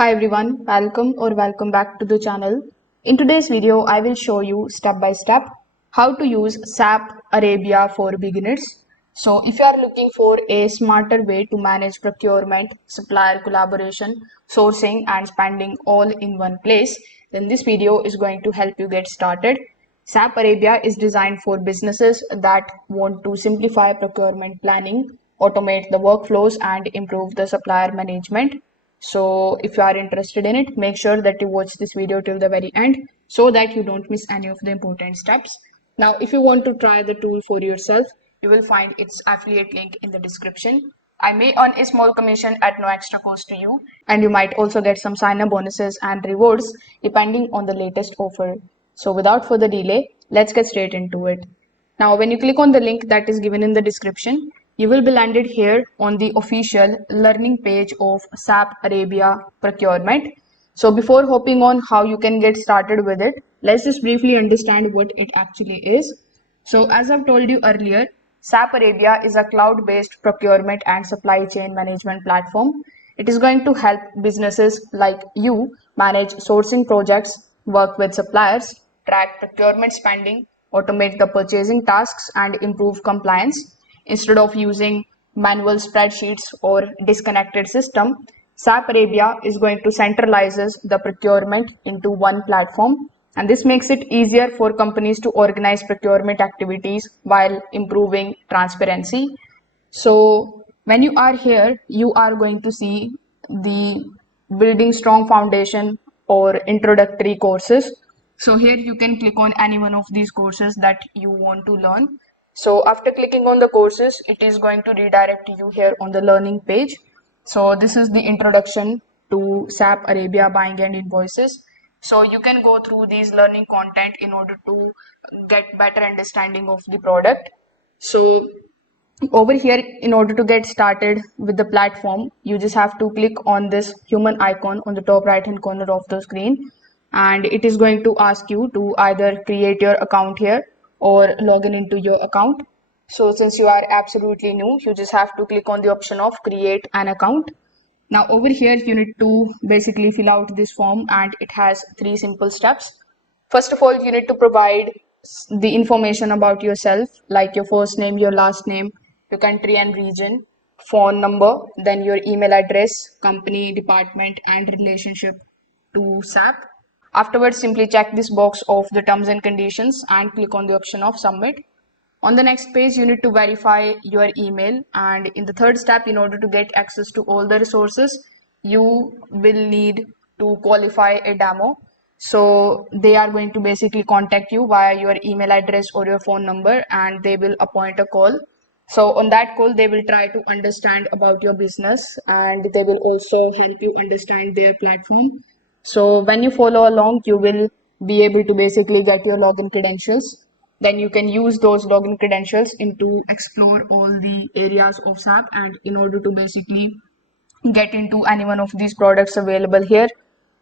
Hi everyone, welcome back to the channel. In today's video, I will show you step by step how to use SAP Arabia for beginners. So if you are looking for a smarter way to manage procurement, supplier collaboration, sourcing and spending all in one place, then this video is going to help you get started. SAP Arabia is designed for businesses that want to simplify procurement planning, automate the workflows and improve the supplier management. So if you are interested in it, make sure that you watch this video till the very end so that you don't miss any of the important steps. Now, if you want to try the tool for yourself, you will find its affiliate link in the description. I may earn a small commission at no extra cost to you, and you might also get some sign-up bonuses and rewards depending on the latest offer. So without further delay, let's get straight into it. Now, when you click on the link that is given in the description, you will be landed here on the official learning page of SAP Arabia Procurement. So before hopping on how you can get started with it, let's just briefly understand what it actually is. So as I've told you earlier, SAP Arabia is a cloud-based procurement and supply chain management platform. It is going to help businesses like you manage sourcing projects, work with suppliers, track procurement spending, automate the purchasing tasks, and improve compliance. Instead of using manual spreadsheets or disconnected system, SAP Arabia is going to centralizes the procurement into one platform, and this makes it easier for companies to organize procurement activities while improving transparency. So when you are here, you are going to see the building strong foundation or introductory courses. So here you can click on any one of these courses that you want to learn. So after clicking on the courses, it is going to redirect you here on the learning page. So this is the introduction to SAP Arabia buying and invoices. So you can go through these learning content in order to get better understanding of the product. So over here, in order to get started with the platform, you just have to click on this human icon on the top right hand corner of the screen, and it is going to ask you to either create your account here or log in into your account. So since you are absolutely new, you just have to click on the option of create an account. Now over here, you need to basically fill out this form, and it has three simple steps. First of all, you need to provide the information about yourself, like your first name, your last name, your country and region, phone number, then your email address, company, department, and relationship to SAP. Afterwards, simply check this box of the terms and conditions and click on the option of submit. On the next page, you need to verify your email, and in the third step, in order to get access to all the resources, you will need to qualify a demo. So they are going to basically contact you via your email address or your phone number, and they will appoint a call. So on that call, they will try to understand about your business, and they will also help you understand their platform. So when you follow along, you will be able to basically get your login credentials. Then you can use those login credentials into explore all the areas of SAP, and in order to basically get into any one of these products available here.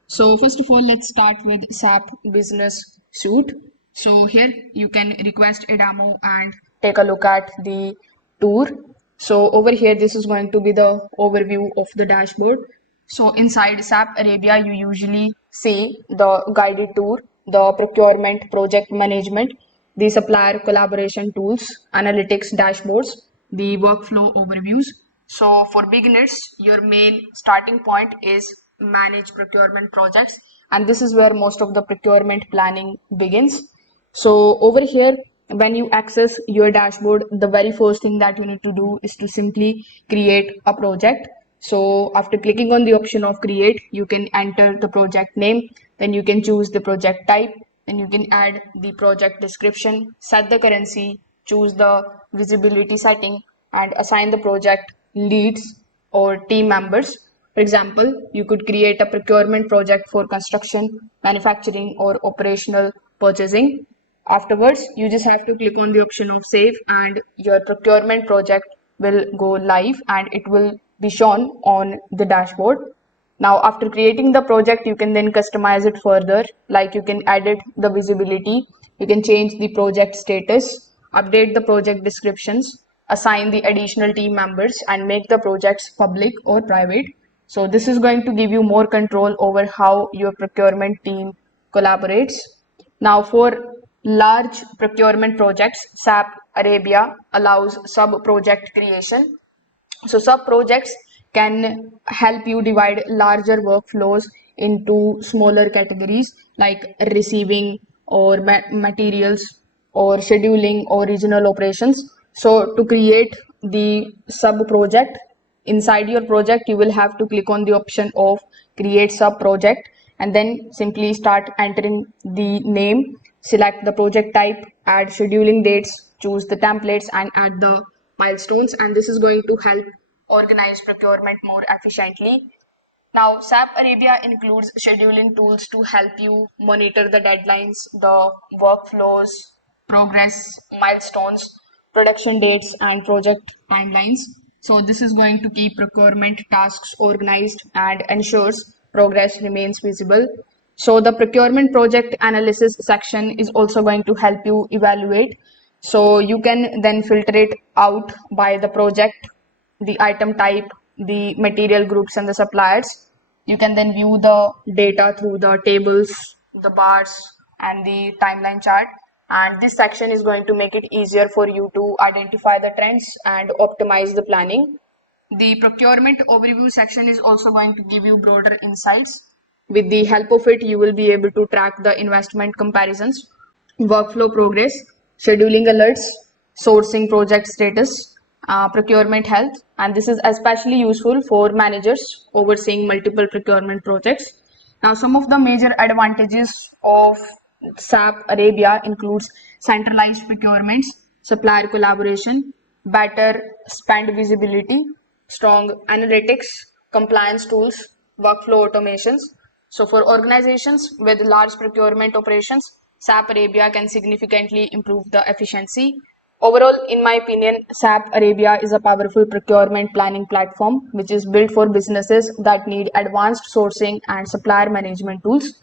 So first of all, let's start with SAP Business Suite. So here you can request a demo and take a look at the tour. So over here, this is going to be the overview of the dashboard. So inside SAP Arabia, you usually see the guided tour, the procurement project management, the supplier collaboration tools, analytics dashboards, the workflow overviews. So for beginners, your main starting point is manage procurement projects, and this is where most of the procurement planning begins. So over here, when you access your dashboard, the very first thing that you need to do is to simply create a project. So after clicking on the option of create, you can enter the project name, then you can choose the project type, then you can add the project description, set the currency, choose the visibility setting, and assign the project leads or team members. For example, you could create a procurement project for construction, manufacturing, or operational purchasing. Afterwards, you just have to click on the option of save, and your procurement project will go live and it will be shown on the dashboard. Now, after creating the project, you can then customize it further, like you can edit the visibility, you can change the project status, update the project descriptions, assign the additional team members, and make the projects public or private. So this is going to give you more control over how your procurement team collaborates. Now for large procurement projects, SAP Arabia allows sub-project creation. So sub projects can help you divide larger workflows into smaller categories like receiving or materials or scheduling or regional operations. So to create the sub project inside your project, you will have to click on the option of create sub project and then simply start entering the name, select the project type, add scheduling dates, choose the templates and add the milestones, and this is going to help organize procurement more efficiently. Now, SAP Arabia includes scheduling tools to help you monitor the deadlines, the workflows, progress, milestones, production dates, and project timelines. So, this is going to keep procurement tasks organized and ensures progress remains visible. So, the procurement project analysis section is also going to help you evaluate. So, you can then filter it out by the project, the item type, the material groups, and the suppliers. You can then view the data through the tables, the bars, and the timeline chart. And this section is going to make it easier for you to identify the trends and optimize the planning. The procurement overview section is also going to give you broader insights. With the help of it, you will be able to track the investment comparisons, workflow progress, scheduling alerts, sourcing project status, procurement health, and this is especially useful for managers overseeing multiple procurement projects. Now, some of the major advantages of SAP Arabia includes centralized procurements, supplier collaboration, better spend visibility, strong analytics, compliance tools, workflow automations. So for organizations with large procurement operations, SAP Arabia can significantly improve the efficiency. Overall, in my opinion, SAP Arabia is a powerful procurement planning platform which is built for businesses that need advanced sourcing and supplier management tools.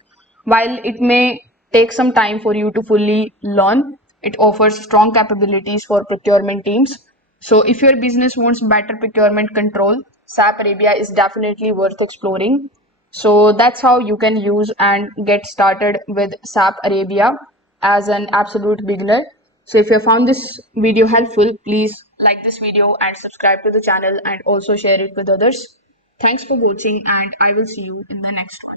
While it may take some time for you to fully learn, it offers strong capabilities for procurement teams. So if your business wants better procurement control, SAP Arabia is definitely worth exploring. So that's how you can use and get started with SAP Arabia as an absolute beginner. So if you found this video helpful, please like this video and subscribe to the channel and also share it with others. Thanks for watching and I will see you in the next one.